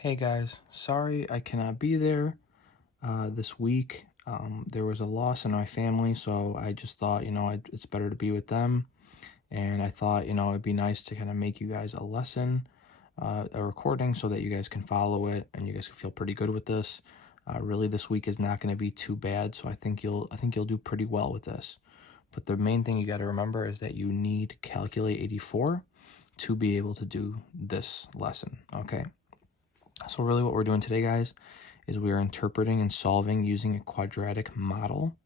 Hey guys, sorry I cannot be there this week. There was a loss in my family, so I just thought, it's better to be with them. And I thought, it'd be nice to kind of make you guys a lesson, a recording, so that you guys can follow it and you guys can feel pretty good with this. Really, this week is not going to be too bad, so I think you'll do pretty well with this. But the main thing you got to remember is that you need Calculate 84 to be able to do this lesson. Okay. So really what we're doing today, guys, is we are interpreting and solving using a quadratic model.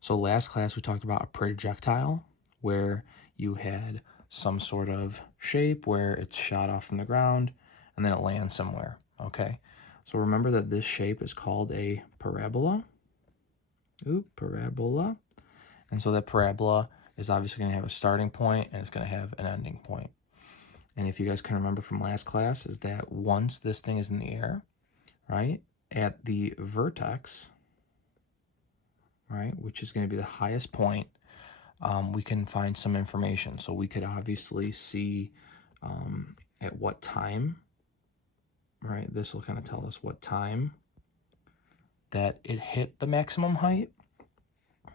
So last class we talked about a projectile where you had some sort of shape where it's shot off from the ground and then it lands somewhere, okay? So remember that this shape is called a parabola. Parabola. And so that parabola is obviously going to have a starting point and it's going to have an ending point. And if you guys can remember from last class, is that once this thing is in the air, right, at the vertex, right, which is going to be the highest point, we can find some information. So we could obviously see at what time, right, this will kind of tell us what time that it hit the maximum height.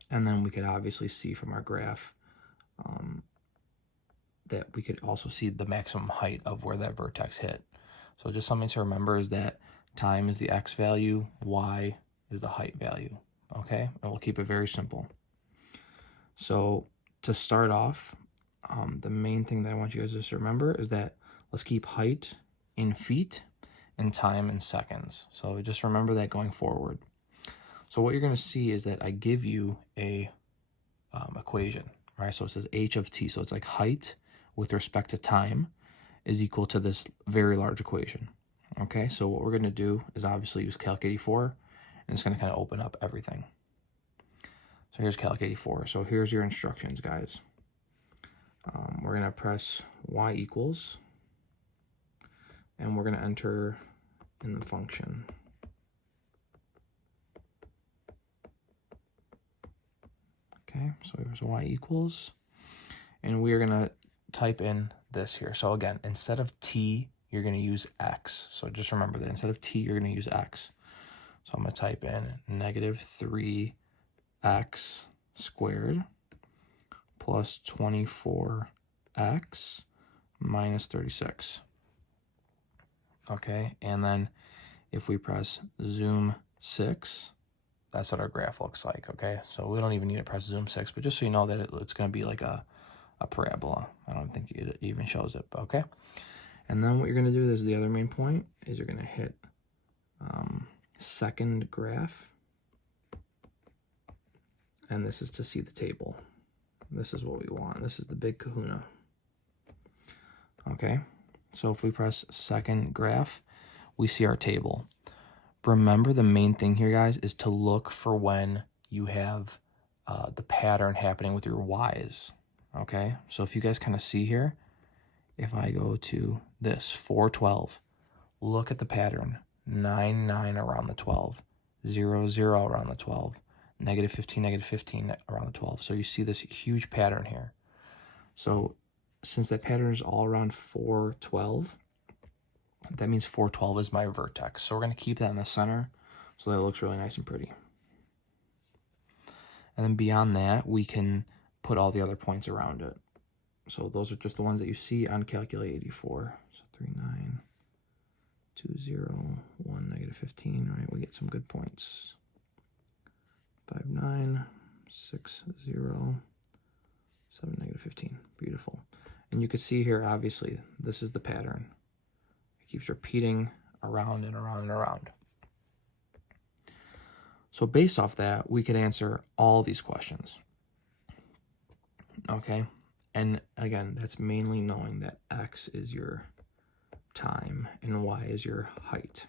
And then we could obviously see from our graph that we could also see the maximum height of where that vertex hit. So just something to remember is that time is the x value, y is the height value, okay? And we'll keep it very simple. So to start off, the main thing that I want you guys to remember is that let's keep height in feet and time in seconds. So just remember that going forward. So what you're going to see is that I give you a equation, right? So it says h of t. So it's like height with respect to time is equal to this very large equation. Okay, so what we're going to do is obviously use Calc 84, and it's going to kind of open up everything. So here's Calc 84. So here's your instructions, guys. We're going to press y equals, and we're going to enter in the function. Okay, so here's y equals, and we are going to type in this here. So again, instead of t, you're going to use x. So just remember that instead of t, you're going to use x. So I'm going to type in negative 3x squared plus 24x minus 36. Okay, and then if we press zoom 6, that's what our graph looks like, okay? So we don't even need to press zoom 6, but just so you know that it's going to be like a parabola. I don't think it even shows it, but okay? And then what you're going to do, this is the other main point, is you're going to hit second graph. And this is to see the table. This is what we want. This is the big kahuna. Okay, so if we press second graph, we see our table. Remember the main thing here, guys, is to look for when you have the pattern happening with your y's. Okay, so if you guys kind of see here, if I go to this 412, look at the pattern. 9, 9 around the 12, 0, 0 around the 12, negative 15 around the 12. So you see this huge pattern here. So since that pattern is all around 412, that means 412 is my vertex. So we're going to keep that in the center so that it looks really nice and pretty. And then beyond that, we can put all the other points around it. So those are just the ones that you see on Calculate 84. So 3, 9, 2, 0, 1, negative 15, right? We get some good points. 5, 9, 6, 0, 7, negative 15. Beautiful. And you can see here, obviously, this is the pattern. It keeps repeating around and around and around. So based off that, we could answer all these questions. Okay? And again, that's mainly knowing that x is your time and y is your height.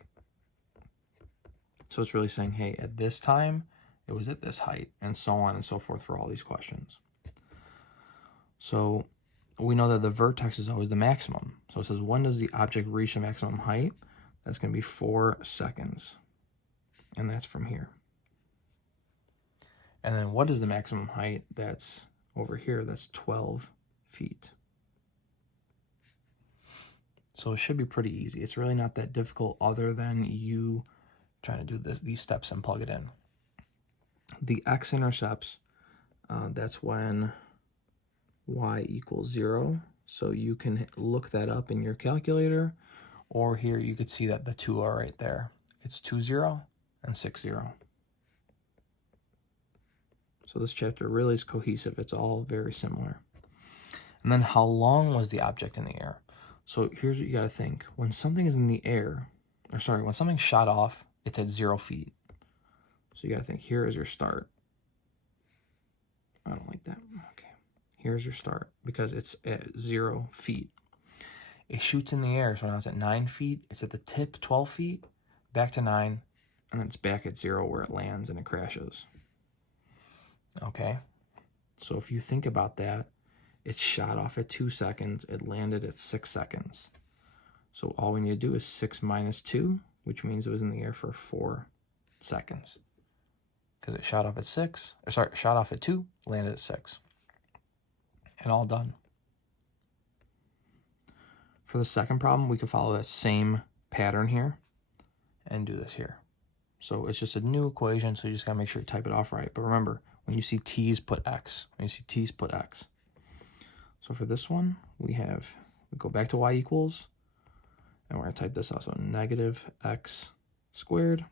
So it's really saying, hey, at this time, it was at this height, and so on and so forth for all these questions. So we know that the vertex is always the maximum. So it says, when does the object reach the maximum height? That's going to be 4 seconds. And that's from here. And then what is the maximum height? That's over here. That's 12 feet. So it should be pretty easy. It's really not that difficult other than you trying to do these steps and plug it in. The x-intercepts, that's when y equals 0. So you can look that up in your calculator, or here you could see that the 2 are right there. It's 2, 0, and 6, 0. So this chapter really is cohesive. It's all very similar. And then how long was the object in the air? So here's what you got to think. When something is in the air, or sorry, when something's shot off, it's at 0 feet. So you got to think, here is your start. I don't like that. Okay. Here's your start because it's at 0 feet. It shoots in the air. So when I was at 9 feet, it's at the tip, 12 feet, back to 9, and then it's back at 0 where it lands and it crashes. Okay. So if you think about that, it shot off at 2 seconds. It landed at 6 seconds. So all we need to do is 6 minus 2, which means it was in the air for 4 seconds. Because it shot off at 6, or sorry, shot off at 2, landed at 6. And all done. For the second problem, we can follow that same pattern here and do this here. So it's just a new equation, so you just gotta make sure you type it off right. But remember, when you see t's, put x. When you see t's, put x. So for this one, we go back to y equals, and we're gonna type this out. So negative x squared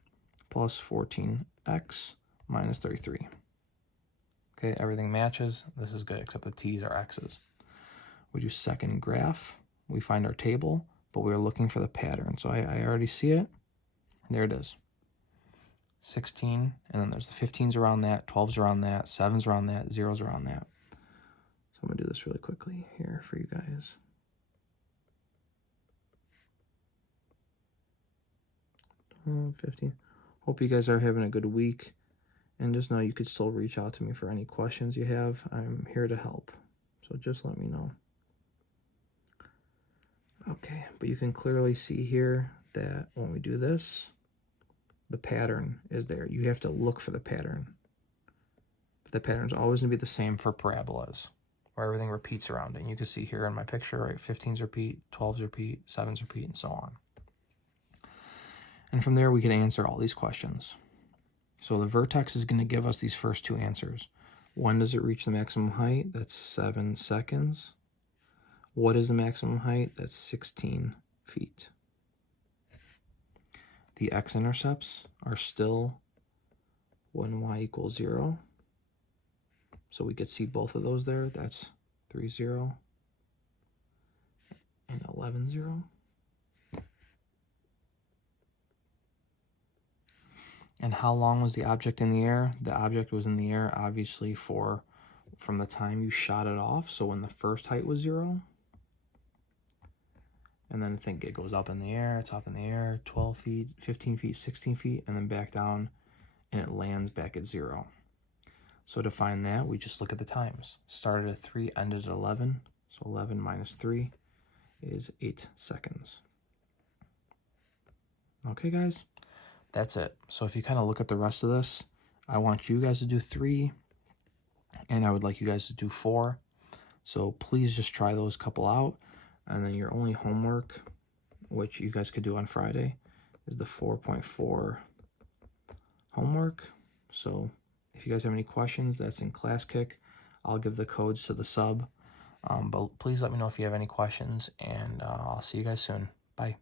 plus 14x minus 33. Okay, everything matches. This is good, except the t's are x's. We do second graph. We find our table, but we're looking for the pattern. So I already see it. There it is. 16, and then there's the 15s around that, 12s around that, 7s around that, 0s around that. So I'm going to do this really quickly here for you guys. 15. Hope you guys are having a good week. And just know you could still reach out to me for any questions you have. I'm here to help. So just let me know. Okay, but you can clearly see here that when we do this, the pattern is there. You have to look for the pattern. But the pattern's always going to be the same for parabolas, where everything repeats around it. And you can see here in my picture, right, 15s repeat, 12s repeat, 7s repeat, and so on. And from there, we can answer all these questions. So the vertex is going to give us these first two answers. When does it reach the maximum height? That's 7 seconds. What is the maximum height? That's 16 feet. The x-intercepts are still when y equals 0. So we could see both of those there. That's 3, 0 and 11, 0. And how long was the object in the air? The object was in the air, obviously, from the time you shot it off. So when the first height was 0. And then I think it goes up in the air. It's up in the air, 12 feet, 15 feet, 16 feet, and then back down, and it lands back at 0. So to find that, we just look at the times. Started at 3, ended at 11. So 11 minus 3 is 8 seconds. Okay, guys? That's it. So if you kind of look at the rest of this, I want you guys to do 3, and I would like you guys to do 4. So please just try those couple out. And then your only homework, which you guys could do on Friday, is the 4.4 homework. So if you guys have any questions, that's in Class Kick. I'll give the codes to the sub. But please let me know if you have any questions, and I'll see you guys soon. Bye.